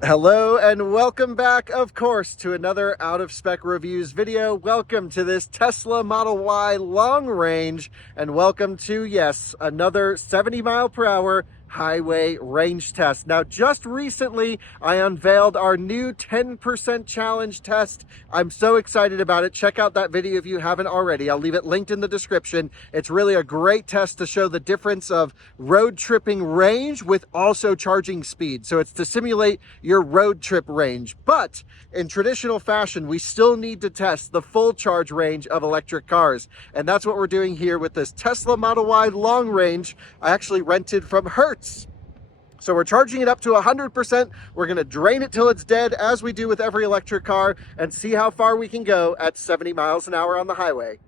Hello and welcome back, of course, to another Out of Spec Reviews video. Welcome to this Tesla Model Y long range, and welcome to, yes, another 70 mile per hour highway range test. Now, just recently, I unveiled our new 10% challenge test. I'm so excited about it. Check out that video if you haven't already. I'll leave it linked in the description. It's really a great test to show the difference of road tripping range with also charging speed. So it's to simulate your road trip range. But in traditional fashion, we still need to test the full charge range of electric cars. And that's what we're doing here with this Tesla Model Y long range I actually rented from Hertz. So we're charging it up to 100%. We're going to drain it till it's dead, as we do with every electric car, and see how far we can go at 70 miles an hour on the highway.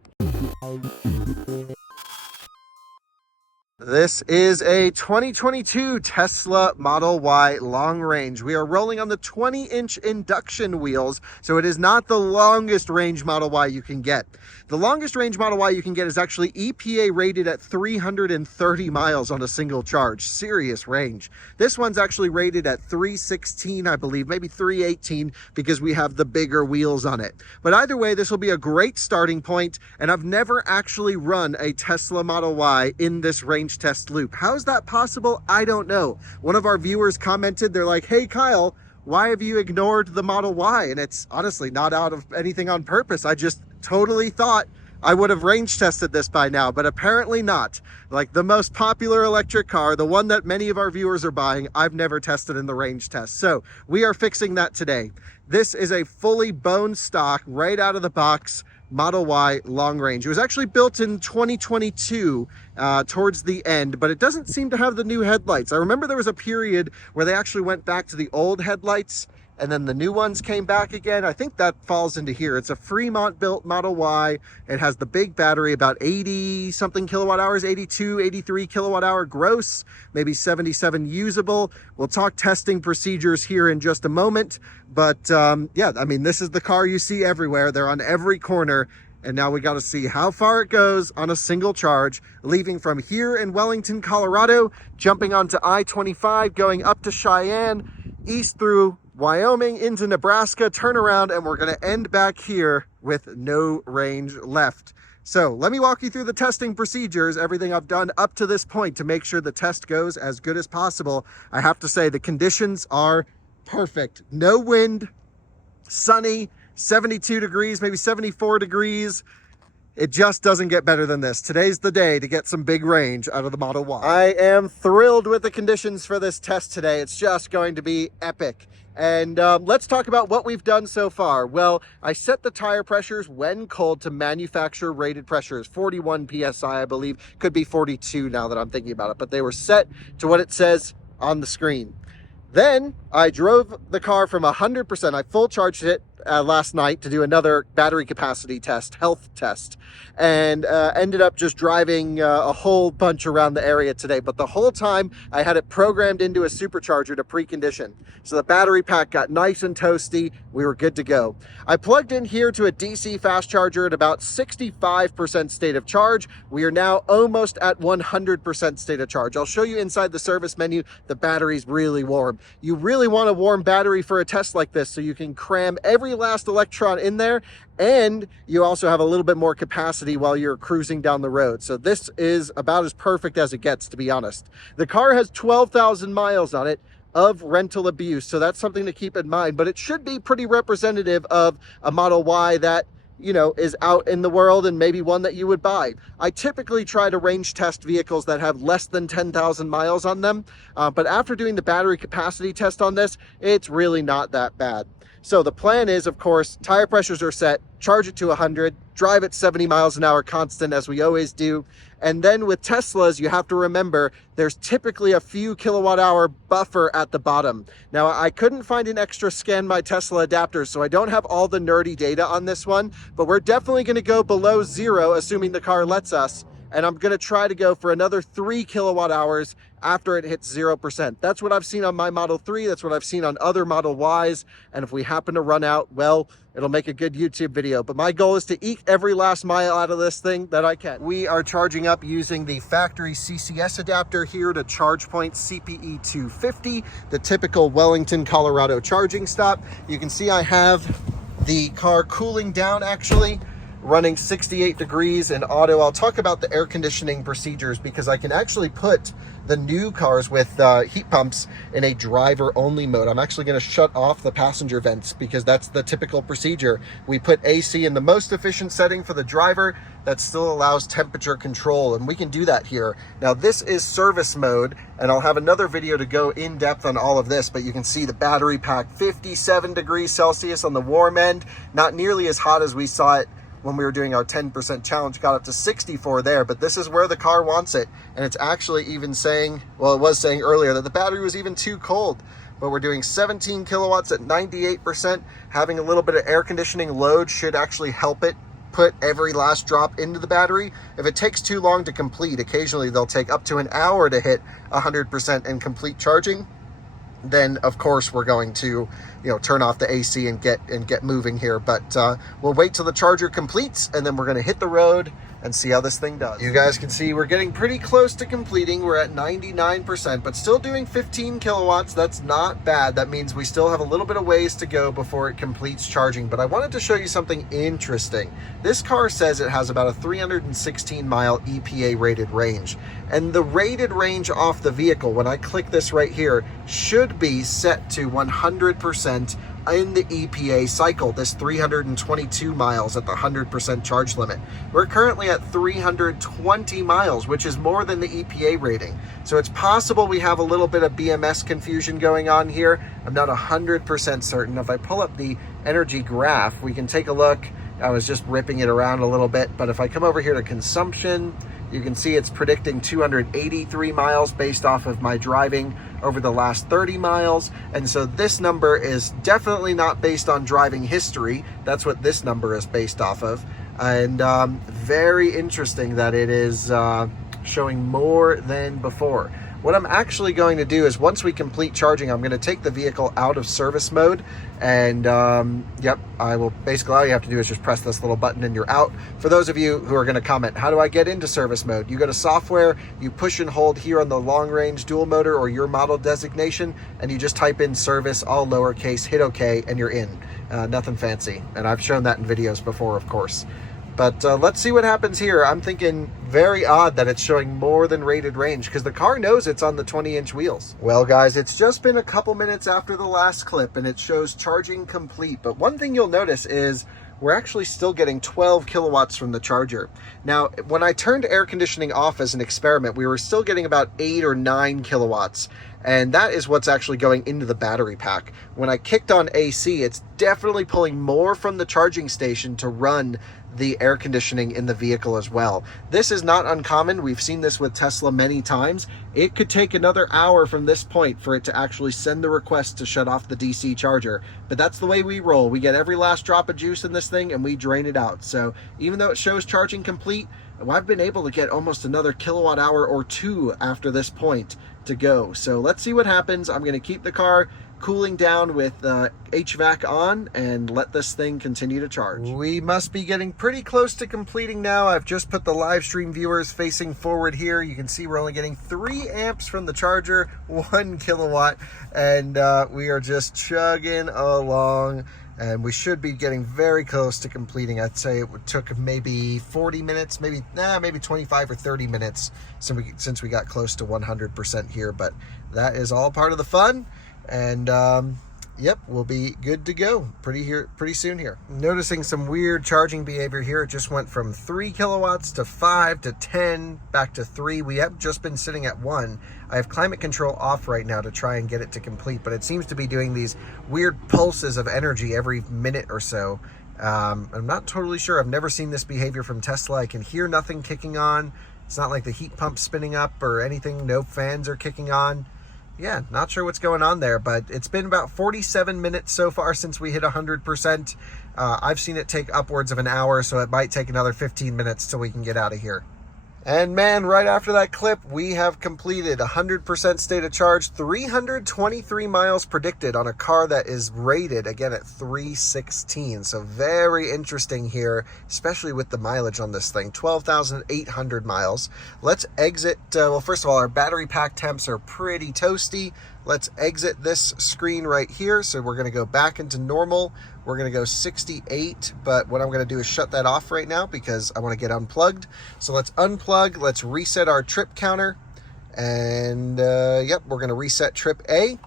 This is a 2022 Tesla Model Y long range. We are rolling on the 20-inch induction wheels, so it is not the longest range Model Y you can get. The longest range Model Y you can get is actually EPA rated at 330 miles on a single charge. Serious range. This one's actually rated at 316, I believe, maybe 318, because we have the bigger wheels on it. But either way, this will be a great starting point, and I've never actually run a Tesla Model Y in this range test loop. How is that possible? I don't know. One of our viewers commented, they're like, "Hey Kyle, why have you ignored the Model Y?" And it's honestly not out of anything on purpose. I just totally thought I would have range tested this by now, but apparently not. Like the most popular electric car, the one that many of our viewers are buying, I've never tested in the range test. So we are fixing that today. This is a fully bone stock, right out of the box, Model Y long range. It was actually built in 2022 towards the end, but it doesn't seem to have the new headlights. I remember there was a period where they actually went back to the old headlights and then the new ones came back again. I think that falls into here. It's a Fremont built Model Y. It has the big battery, about 80 something kilowatt hours, 82, 83 kilowatt hour gross, maybe 77 usable. We'll talk testing procedures here in just a moment. But yeah, I mean, this is the car you see everywhere. They're on every corner. And now we got to see how far it goes on a single charge, leaving from here in Wellington, Colorado, jumping onto I-25, going up to Cheyenne, east through Wyoming into Nebraska, turn around, and we're going to end back here with no range left. So let me walk you through the testing procedures, everything I've done up to this point to make sure the test goes as good as possible. I have to say the conditions are perfect. No wind, sunny, 72 degrees, maybe 74 degrees. It just doesn't get better than this. Today's the day to get some big range out of the Model Y. I am thrilled with the conditions for this test today. It's just going to be epic. And let's talk about what we've done so far. Well, I set the tire pressures when cold to manufacturer rated pressures, 41 PSI, I believe. Could be 42 now that I'm thinking about it, but they were set to what it says on the screen. Then I drove the car from 100%. I full charged it last night to do another battery capacity test, health test, and ended up just driving a whole bunch around the area today. But the whole time I had it programmed into a supercharger to precondition. So the battery pack got nice and toasty. We were good to go. I plugged in here to a DC fast charger at about 65% state of charge. We are now almost at 100% state of charge. I'll show you inside the service menu. The battery's really warm. You really want a warm battery for a test like this so you can cram every last electron in there, and you also have a little bit more capacity while you're cruising down the road. So this is about as perfect as it gets, to be honest. The car has 12,000 miles on it of rental abuse, so that's something to keep in mind, but it should be pretty representative of a Model Y that, you know, is out in the world and maybe one that you would buy. I typically try to range test vehicles that have less than 10,000 miles on them, but after doing the battery capacity test on this, it's really not that bad. So the plan is, of course, tire pressures are set, charge it to 100, drive at 70 miles an hour constant as we always do. And then with Teslas, you have to remember there's typically a few kilowatt hour buffer at the bottom. Now, I couldn't find an extra Scan My Tesla adapter, so I don't have all the nerdy data on this one, but we're definitely going to go below zero, assuming the car lets us, and I'm going to try to go for another 3 kilowatt hours after it hits 0%. That's what I've seen on my Model 3. That's what I've seen on other Model Ys. And if we happen to run out, well, it'll make a good YouTube video. But my goal is to eke every last mile out of this thing that I can. We are charging up using the factory CCS adapter here to ChargePoint CPE 250, the typical Wellington, Colorado charging stop. You can see I have the car cooling down actually, running 68 degrees in auto. I'll talk about the air conditioning procedures because I can actually put the new cars with heat pumps in a driver only mode. I'm actually going to shut off the passenger vents because that's the typical procedure. We put AC in the most efficient setting for the driver that still allows temperature control, and we can do that here. Now this is service mode, and I'll have another video to go in depth on all of this, but you can see the battery pack 57 degrees Celsius on the warm end, not nearly as hot as we saw it when we were doing our 10% challenge, got up to 64 there, but this is where the car wants it. And it's actually even saying, well, it was saying earlier that the battery was even too cold, but we're doing 17 kilowatts at 98%. Having a little bit of air conditioning load should actually help it put every last drop into the battery. If it takes too long to complete, occasionally they'll take up to an hour to hit 100% and complete charging, then of course we're going to, turn off the AC and get moving here. But we'll wait till the charger completes, and then we're going to hit the road and see how this thing does. You guys can see we're getting pretty close to completing. We're at 99%, but still doing 15 kilowatts. That's not bad. That means we still have a little bit of ways to go before it completes charging. But I wanted to show you something interesting. This car says it has about a 316 mile EPA rated range. And the rated range off the vehicle, when I click this right here, should be set to 100% in the EPA cycle, this 322 miles at the 100% charge limit. We're currently at 320 miles, which is more than the EPA rating. So it's possible we have a little bit of BMS confusion going on here. I'm not 100% certain. If I pull up the energy graph, we can take a look. I was just ripping it around a little bit, but if I come over here to consumption, you can see it's predicting 283 miles based off of my driving over the last 30 miles. And so this number is definitely not based on driving history. That's what this number is based off of. And very interesting that it is showing more than before. What I'm actually going to do is once we complete charging, I'm going to take the vehicle out of service mode, and I will basically, all you have to do is just press this little button and you're out. For those of you who are going to comment, how do I get into service mode? You go to software, you push and hold here on the long range dual motor or your model designation, and you just type in service, all lowercase, hit OK, and you're in. Nothing fancy. And I've shown that in videos before, of course. But let's see what happens here. I'm thinking very odd that it's showing more than rated range because the car knows it's on the 20-inch wheels. Well, guys, it's just been a couple minutes after the last clip and it shows charging complete. But one thing you'll notice is we're actually still getting 12 kilowatts from the charger. Now, when I turned air conditioning off as an experiment, we were still getting about 8 or 9 kilowatts. And that is what's actually going into the battery pack. When I kicked on AC, it's definitely pulling more from the charging station to run the air conditioning in the vehicle as well. This is not uncommon. We've seen this with Tesla many times. It could take another hour from this point for it to actually send the request to shut off the DC charger. But that's the way we roll. We get every last drop of juice in this thing and we drain it out. So even though it shows charging complete, I've been able to get almost another kilowatt hour or 2 after this point to go. So let's see what happens. I'm going to keep the car cooling down with HVAC on and let this thing continue to charge. We must be getting pretty close to completing now. I've just put the live stream viewers facing forward here. You can see we're only getting 3 amps from the charger, 1 kilowatt, and we are just chugging along. And we should be getting very close to completing. I'd say it took maybe 40 minutes, maybe 25 or 30 minutes since we got close to 100% here. But that is all part of the fun. And yep, we'll be good to go pretty soon here. Noticing some weird charging behavior here. It just went from 3 kilowatts to 5 to 10 back to 3. We have just been sitting at 1. I have climate control off right now to try and get it to complete, but it seems to be doing these weird pulses of energy every minute or so. I'm not totally sure. I've never seen this behavior from Tesla. I can hear nothing kicking on. It's not like the heat pump's spinning up or anything. No fans are kicking on. Yeah, not sure what's going on there, but it's been about 47 minutes so far since we hit 100%. I've seen it take upwards of an hour, so it might take another 15 minutes till we can get out of here. And man, right after that clip, we have completed 100% state of charge, 323 miles predicted on a car that is rated, again, at 316. So very interesting here, especially with the mileage on this thing, 12,800 miles. Let's exit. Well, first of all, our battery pack temps are pretty toasty. Let's exit this screen right here. So we're going to go back into normal. We're going to go 68, but what I'm going to do is shut that off right now because I want to get unplugged. So let's unplug. Let's reset our trip counter. And yep, we're going to reset trip A.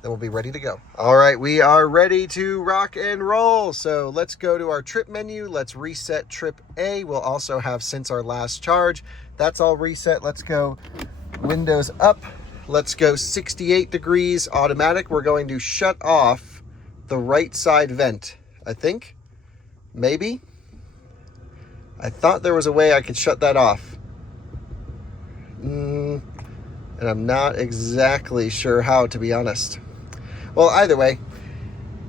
Then we'll be ready to go. All right, we are ready to rock and roll. So let's go to our trip menu. Let's reset trip A. We'll also have since our last charge. That's all reset. Let's go windows up. Let's go 68 degrees automatic. We're going to shut off the right side vent, I think. Maybe. I thought there was a way I could shut that off. And I'm not exactly sure how, to be honest. Well, either way,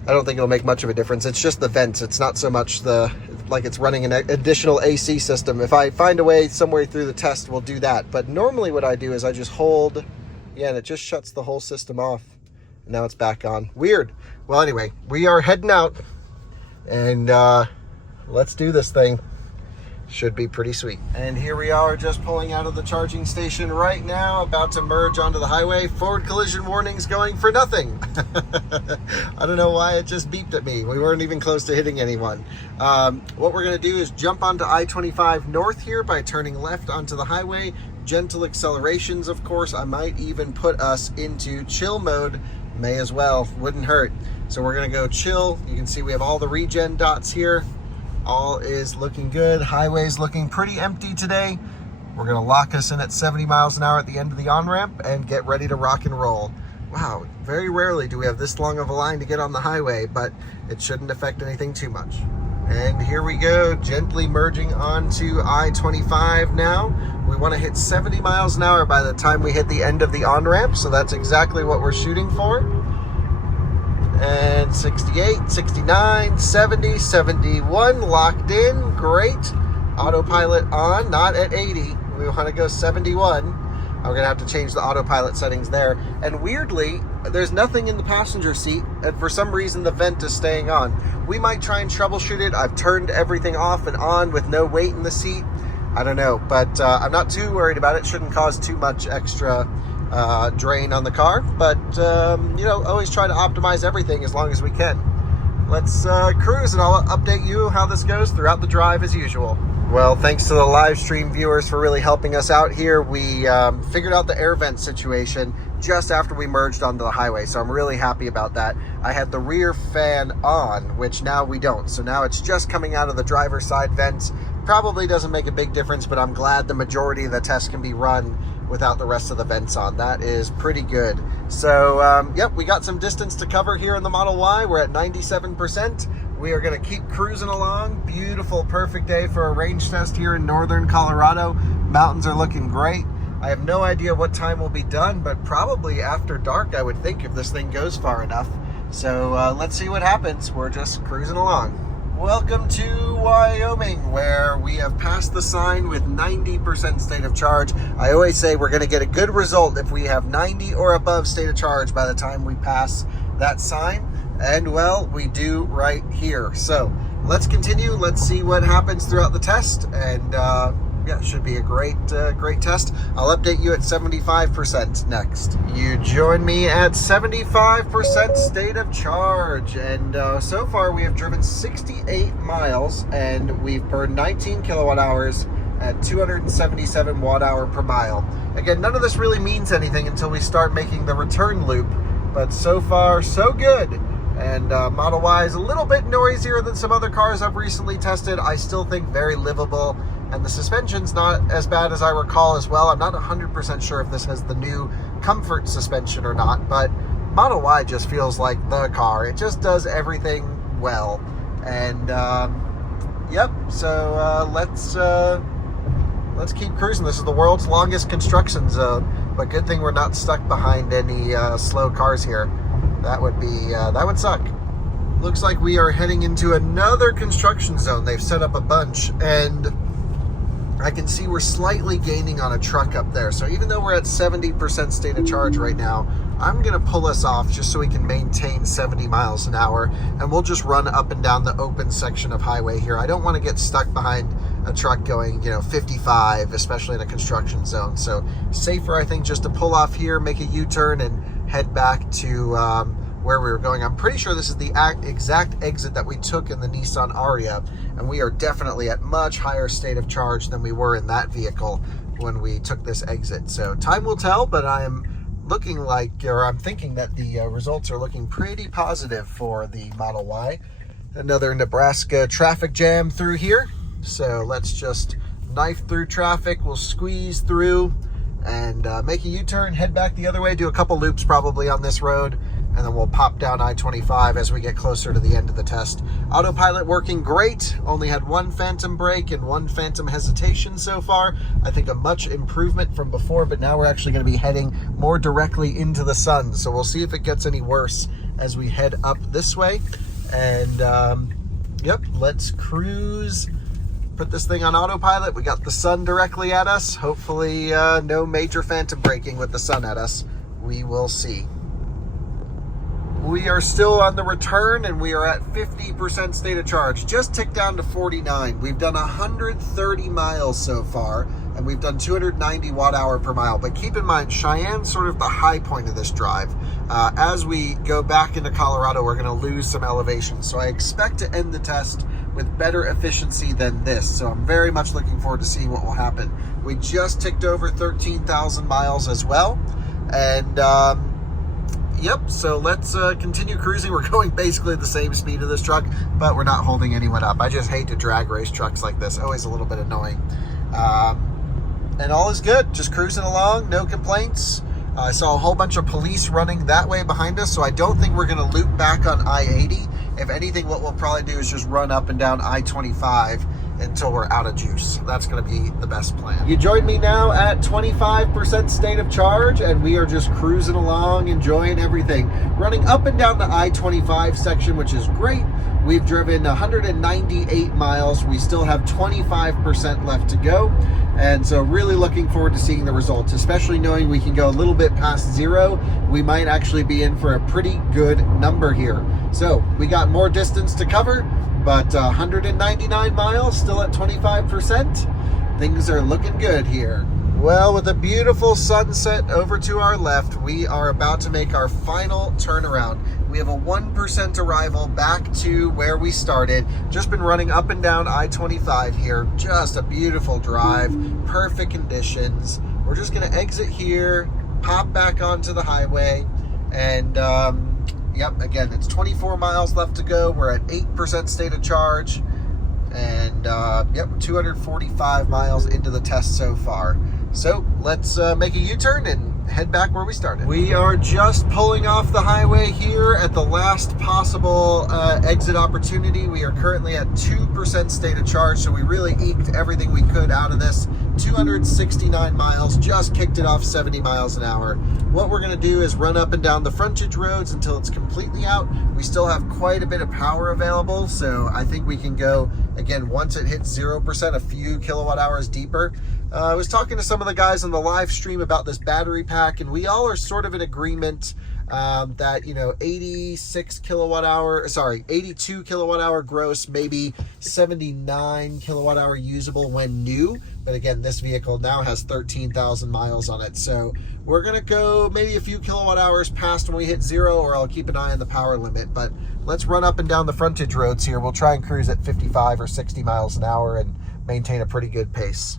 I don't think it'll make much of a difference. It's just the vents. It's not so much like it's running an additional AC system. If I find a way somewhere through the test, we'll do that. But normally what I do is I just hold... Yeah, and it just shuts the whole system off. Now it's back on. Weird. Well, anyway, we are heading out. And let's do this thing. Should be pretty sweet. And here we are just pulling out of the charging station right now, about to merge onto the highway. Forward collision warnings going for nothing. I don't know why it just beeped at me. We weren't even close to hitting anyone. What we're going to do is jump onto I-25 north here by turning left onto the highway. Gentle accelerations, of course. I might even put us into chill mode. May as well. Wouldn't hurt. So we're going to go chill. You can see we have all the regen dots here. All is looking good. Highway's looking pretty empty today. We're going to lock us in at 70 miles an hour at the end of the on-ramp and get ready to rock and roll. Wow, very rarely do we have this long of a line to get on the highway, but it shouldn't affect anything too much. And here we go, gently merging onto I-25 now. We want to hit 70 miles an hour by the time we hit the end of the on-ramp, so that's exactly what we're shooting for. And 68, 69, 70, 71, locked in, great. Autopilot on, not at 80. We want to go 71. I'm going to have to change the autopilot settings there. And weirdly, there's nothing in the passenger seat, and for some reason the vent is staying on. We might try and troubleshoot it. I've turned everything off and on with no weight in the seat. I don't know, but I'm not too worried about it. Shouldn't cause too much extra drain on the car, but you know, always try to optimize everything as long as we can. Let's cruise, and I'll update you how this goes throughout the drive as usual. Well, thanks to the live stream viewers for really helping us out here. We figured out the air vent situation just after we merged onto the highway, so I'm really happy about that. I had the rear fan on, which now we don't, so now it's just coming out of the driver's side vents. Probably doesn't make a big difference, but I'm glad the majority of the test can be run without the rest of the vents on. That is pretty good. So yep, we got some distance to cover here in the Model Y. We're at 97%. We are going to keep cruising along. Beautiful, perfect day for a range test here in northern Colorado. Mountains are looking great. I have no idea what time we'll be done, but probably after dark, I would think, if this thing goes far enough. So let's see what happens. We're just cruising along. Welcome to Wyoming, where we have passed the sign with 90% state of charge. I always say we're going to get a good result if we have 90 or above state of charge by the time we pass that sign. And well, we do right here. So let's continue. Let's see what happens throughout the test. And yeah, it should be a great test. I'll update you at 75% next. You join me at 75% state of charge. And so far we have driven 68 miles and we've burned 19 kilowatt hours at 277 watt hour per mile. Again, none of this really means anything until we start making the return loop, but so far so good. And Model Y is a little bit noisier than some other cars I've recently tested. I still think very livable. And the suspension's not as bad as I recall as well. I'm not 100% sure if this has the new comfort suspension or not, but Model Y just feels like the car. It just does everything well. And yep, so let's keep cruising. This is the world's longest construction zone, but good thing we're not stuck behind any slow cars here. That would suck. Looks like we are heading into another construction zone. They've set up a bunch, and I can see we're slightly gaining on a truck up there. So even though we're at 70% state of charge right now, I'm gonna pull us off just so we can maintain 70 miles an hour, and we'll just run up and down the open section of highway here. I don't wanna get stuck behind a truck going, 55, especially in a construction zone. So safer, I think, just to pull off here, make a U-turn, and head back to where we were going. I'm pretty sure this is the exact exit that we took in the Nissan Ariya, and we are definitely at much higher state of charge than we were in that vehicle when we took this exit. So time will tell, but I'm thinking that the results are looking pretty positive for the Model Y. Another Nebraska traffic jam through here. So let's just knife through traffic. We'll squeeze through and make a U-turn, head back the other way, do a couple loops probably on this road, and then we'll pop down I-25 as we get closer to the end of the test. Autopilot working great. Only had one phantom brake and one phantom hesitation so far. I think a much improvement from before, but now we're actually going to be heading more directly into the sun. So we'll see if it gets any worse as we head up this way. And yep, let's cruise. Put this thing on autopilot. We got the sun directly at us. Hopefully no major phantom braking with the sun at us. We will see. We are still on the return, and we are at 50% state of charge. Just ticked down to 49. We've done 130 miles so far, and we've done 290 watt-hour per mile. But keep in mind, Cheyenne's sort of the high point of this drive. As we go back into Colorado, we're going to lose some elevation. So I expect to end the test with better efficiency than this. So I'm very much looking forward to seeing what will happen. We just ticked over 13,000 miles as well. And yep, so let's continue cruising. We're going basically the same speed of this truck, but we're not holding anyone up. I just hate to drag race trucks like this. Always a little bit annoying. And all is good. Just cruising along, no complaints. I saw a whole bunch of police running that way behind us, so I don't think we're going to loop back on I-80. If anything, what we'll probably do is just run up and down I-25 until we're out of juice. That's going to be the best plan. You joined me now at 25% state of charge, and we are just cruising along, enjoying everything. Running up and down the I-25 section, which is great. We've driven 198 miles. We still have 25% left to go. And so really looking forward to seeing the results, especially knowing we can go a little bit past zero. We might actually be in for a pretty good number here. So we got more distance to cover, but 199 miles, still at 25%. Things are looking good here. Well, with a beautiful sunset over to our left, we are about to make our final turnaround. We have a 1% arrival back to where we started. Just been running up and down I-25 here. Just a beautiful drive, perfect conditions. We're just gonna exit here, pop back onto the highway, and yep, again, it's 24 miles left to go. We're at 8% state of charge, and yep, 245 miles into the test so far. So let's make a U-turn and head back where we started. We are just pulling off the highway here at the last possible exit opportunity. We are currently at 2% state of charge, so we really eked everything we could out of this. 269 miles, just kicked it off 70 miles an hour. What we're gonna do is run up and down the frontage roads until it's completely out. We still have quite a bit of power available, so I think we can go, again, once it hits 0%, a few kilowatt hours deeper. I was talking to some of the guys on the live stream about this battery pack, and we all are sort of in agreement that, 82 kilowatt hour gross, maybe 79 kilowatt hour usable when new. But again, this vehicle now has 13,000 miles on it. So we're gonna go maybe a few kilowatt hours past when we hit zero, or I'll keep an eye on the power limit. But let's run up and down the frontage roads here. We'll try and cruise at 55 or 60 miles an hour and maintain a pretty good pace.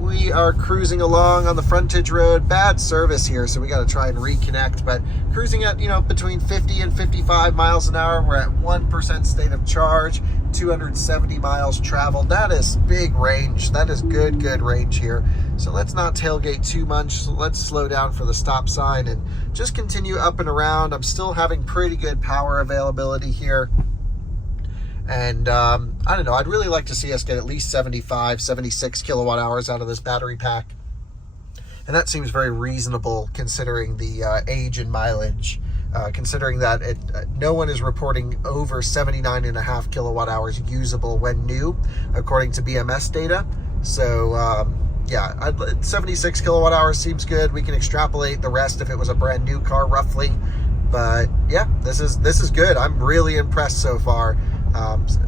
We are cruising along on the frontage road. Bad service here, so we got to try and reconnect, but cruising at, between 50 and 55 miles an hour. We're at 1% state of charge, 270 miles traveled. That is big range. That is good range here. So let's not tailgate too much. Let's slow down for the stop sign and just continue up and around. I'm still having pretty good power availability here. And I don't know, I'd really like to see us get at least 75, 76 kilowatt hours out of this battery pack. And that seems very reasonable considering the age and mileage, considering that no one is reporting over 79.5 kilowatt hours usable when new, according to BMS data. So yeah, 76 kilowatt hours seems good. We can extrapolate the rest if it was a brand new car roughly. But yeah, this is good. I'm really impressed so far.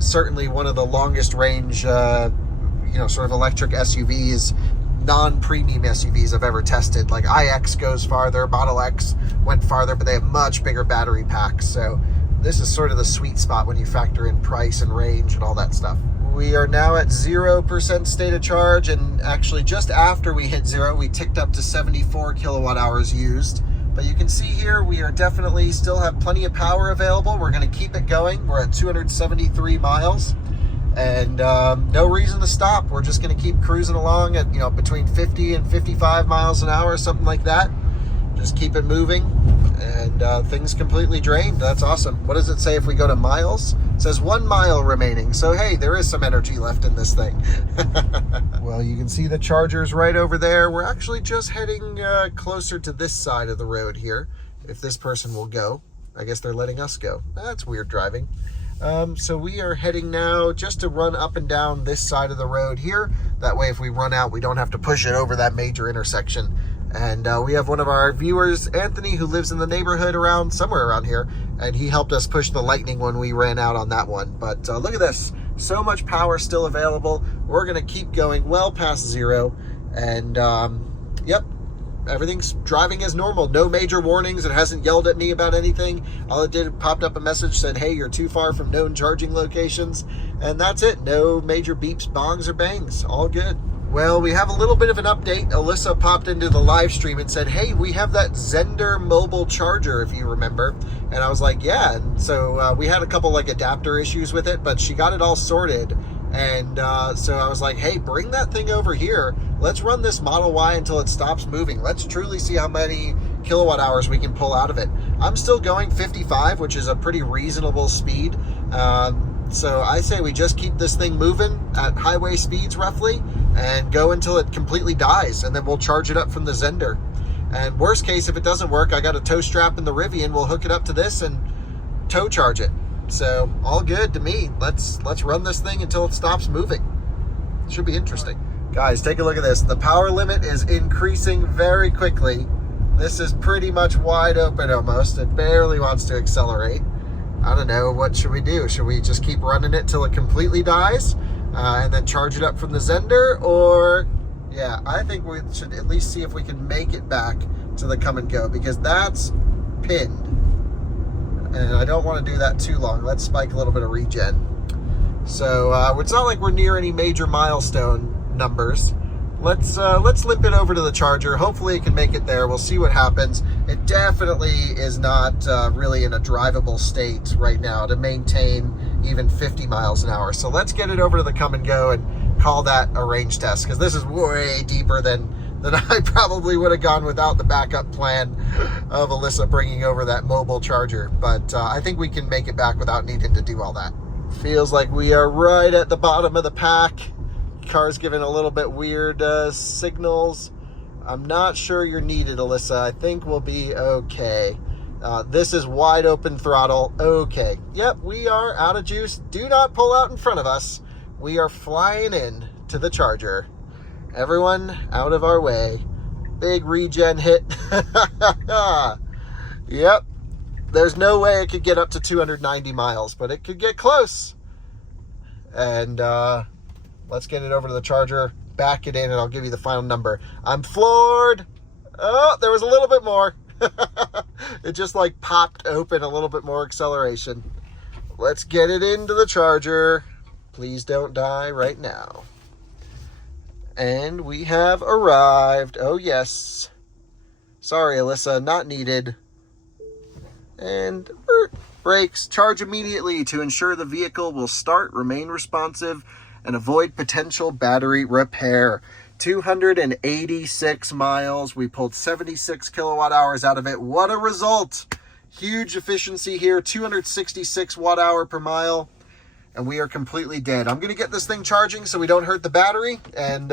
Certainly one of the longest range, sort of electric SUVs, non-premium SUVs I've ever tested. Like iX goes farther, Model X went farther, but they have much bigger battery packs. So this is sort of the sweet spot when you factor in price and range and all that stuff. We are now at 0% state of charge, and actually just after we hit 0, we ticked up to 74 kilowatt hours used. But you can see here, we are definitely still have plenty of power available. We're going to keep it going. We're at 273 miles. And no reason to stop. We're just going to keep cruising along at, between 50 and 55 miles an hour, something like that. Just keep it moving, and things completely drained. That's awesome. What does it say if we go to miles? It says 1 mile remaining. So, hey, there is some energy left in this thing. Well, you can see the chargers right over there. We're actually just heading closer to this side of the road here. If this person will go. I guess they're letting us go. That's weird driving. So we are heading now just to run up and down this side of the road here. That way, if we run out, we don't have to push it over that major intersection. And we have one of our viewers, Anthony, who lives in the neighborhood somewhere around here, and he helped us push the Lightning when we ran out on that one. But look at this. So much power still available. We're going to keep going well past 0. And, yep, everything's driving as normal. No major warnings. It hasn't yelled at me about anything. All it did, popped up a message, said, hey, you're too far from known charging locations. And that's it. No major beeps, bongs, or bangs. All good. Well, we have a little bit of an update. Alyssa popped into the live stream and said, hey, we have that Zender mobile charger, if you remember. And I was like, yeah. And so we had a couple adapter issues with it, but she got it all sorted. And so I was like, hey, bring that thing over here. Let's run this Model Y until it stops moving. Let's truly see how many kilowatt hours we can pull out of it. I'm still going 55, which is a pretty reasonable speed. So I say we just keep this thing moving at highway speeds roughly and go until it completely dies, and then we'll charge it up from the Zender. And worst case, if it doesn't work, I got a tow strap in the Rivian. We'll hook it up to this and tow charge it. So all good to me. Let's run this thing until it stops moving. Should be interesting. Guys, take a look at this. The power limit is increasing very quickly. This is pretty much wide open almost. It barely wants to accelerate. I don't know, what should we do? Should we just keep running it till it completely dies and then charge it up from the Zender? Or, yeah, I think we should at least see if we can make it back to the come and go, because that's pinned. And I don't want to do that too long. Let's spike a little bit of regen. So it's not like we're near any major milestone numbers. Let's limp it over to the charger. Hopefully it can make it there. We'll see what happens. It definitely is not really in a drivable state right now to maintain even 50 miles an hour. So let's get it over to the come and go and call that a range test, because this is way deeper than I probably would have gone without the backup plan of Alyssa bringing over that mobile charger. But I think we can make it back without needing to do all that. Feels like we are right at the bottom of the pack. Car's giving a little bit weird signals. I'm not sure you're needed, Alyssa. I think we'll be okay. This is wide open throttle. Okay. Yep, we are out of juice. Do not pull out in front of us. We are flying in to the charger. Everyone out of our way. Big regen hit. Yep. There's no way it could get up to 290 miles, but it could get close. And let's get it over to the charger, back it in, and I'll give you the final number. I'm floored. Oh, there was a little bit more. It just popped open, a little bit more acceleration. Let's get it into the charger. Please don't die right now. And we have arrived. Oh, yes. Sorry, Alyssa, not needed. And brakes. Charge immediately to ensure the vehicle will start, remain responsive, and avoid potential battery repair. 286 miles. We pulled 76 kilowatt hours out of it. What a result. Huge efficiency here. 266 watt hour per mile. And we are completely dead. I'm going to get this thing charging so we don't hurt the battery. And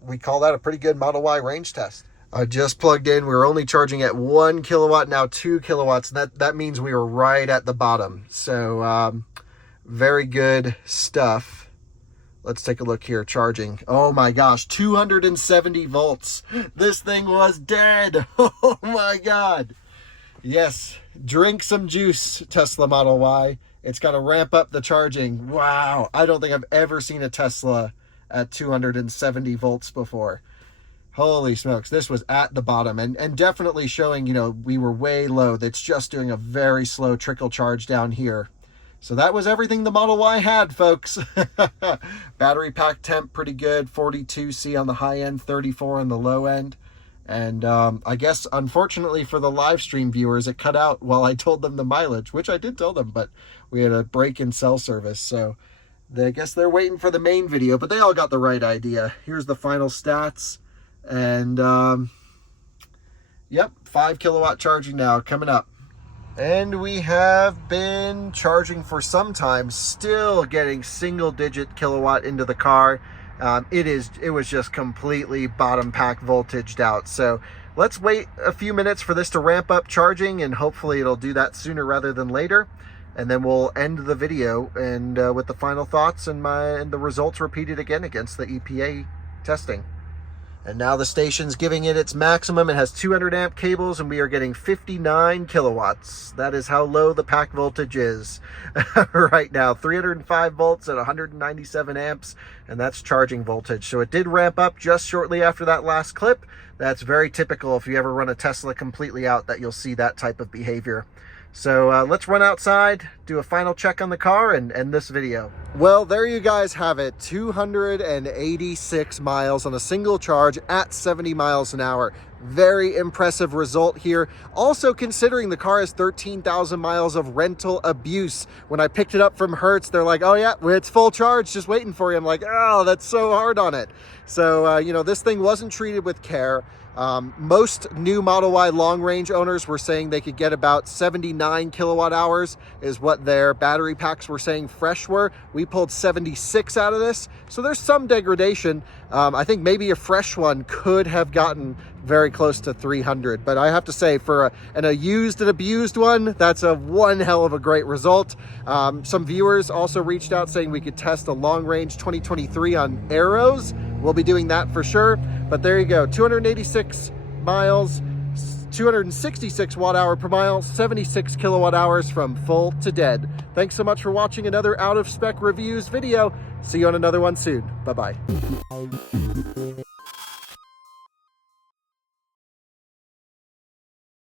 we call that a pretty good Model Y range test. I just plugged in. We were only charging at 1 kilowatt, now 2 kilowatts. That means we were right at the bottom. So very good stuff. Let's take a look here, charging. Oh my gosh, 270 volts. This thing was dead. Oh my God. Yes, drink some juice, Tesla Model Y. It's got to ramp up the charging. Wow, I don't think I've ever seen a Tesla at 270 volts before. Holy smokes, this was at the bottom and definitely showing, you know, we were way low. That's just doing a very slow trickle charge down here. So that was everything the Model Y had, folks. Battery pack temp, pretty good. 42C on the high end, 34 on the low end. And I guess, unfortunately for the live stream viewers, it cut out while I told them the mileage, which I did tell them, but we had a break in cell service. So I guess they're waiting for the main video, but they all got the right idea. Here's the final stats. And yep, 5 kilowatt charging now coming up. And we have been charging for some time, still getting single-digit kilowatt into the car. It was just completely bottom pack voltaged out. So let's wait a few minutes for this to ramp up charging, and hopefully it'll do that sooner rather than later. And then we'll end the video and with the final thoughts and the results repeated again against the EPA testing. And now the station's giving it its maximum. It has 200 amp cables and we are getting 59 kilowatts. That is how low the pack voltage is right now. 305 volts at 197 amps, and that's charging voltage. So it did ramp up just shortly after that last clip. That's very typical if you ever run a Tesla completely out, that you'll see that type of behavior. So let's run outside, do a final check on the car, and end this video. Well, there you guys have it. 286 miles on a single charge at 70 miles an hour. Very impressive result here. Also, considering the car has 13,000 miles of rental abuse. When I picked it up from Hertz, they're like, oh yeah, it's full charge, just waiting for you. I'm like, oh, that's so hard on it. So, you know, this thing wasn't treated with care. Most new Model Y long range owners were saying they could get about 79 kilowatt hours is what their battery packs were saying fresh were. We pulled 76 out of this, so there's some degradation. I think maybe a fresh one could have gotten very close to 300, but I have to say, for a used and abused one, that's one hell of a great result. Some viewers also reached out saying we could test a long range 2023 on Arrows. We'll be doing that for sure. But there you go, 286 miles, 266 watt hour per mile, 76 kilowatt hours from full to dead. Thanks so much for watching another Out of Spec Reviews video. See you on another one soon. Bye-bye.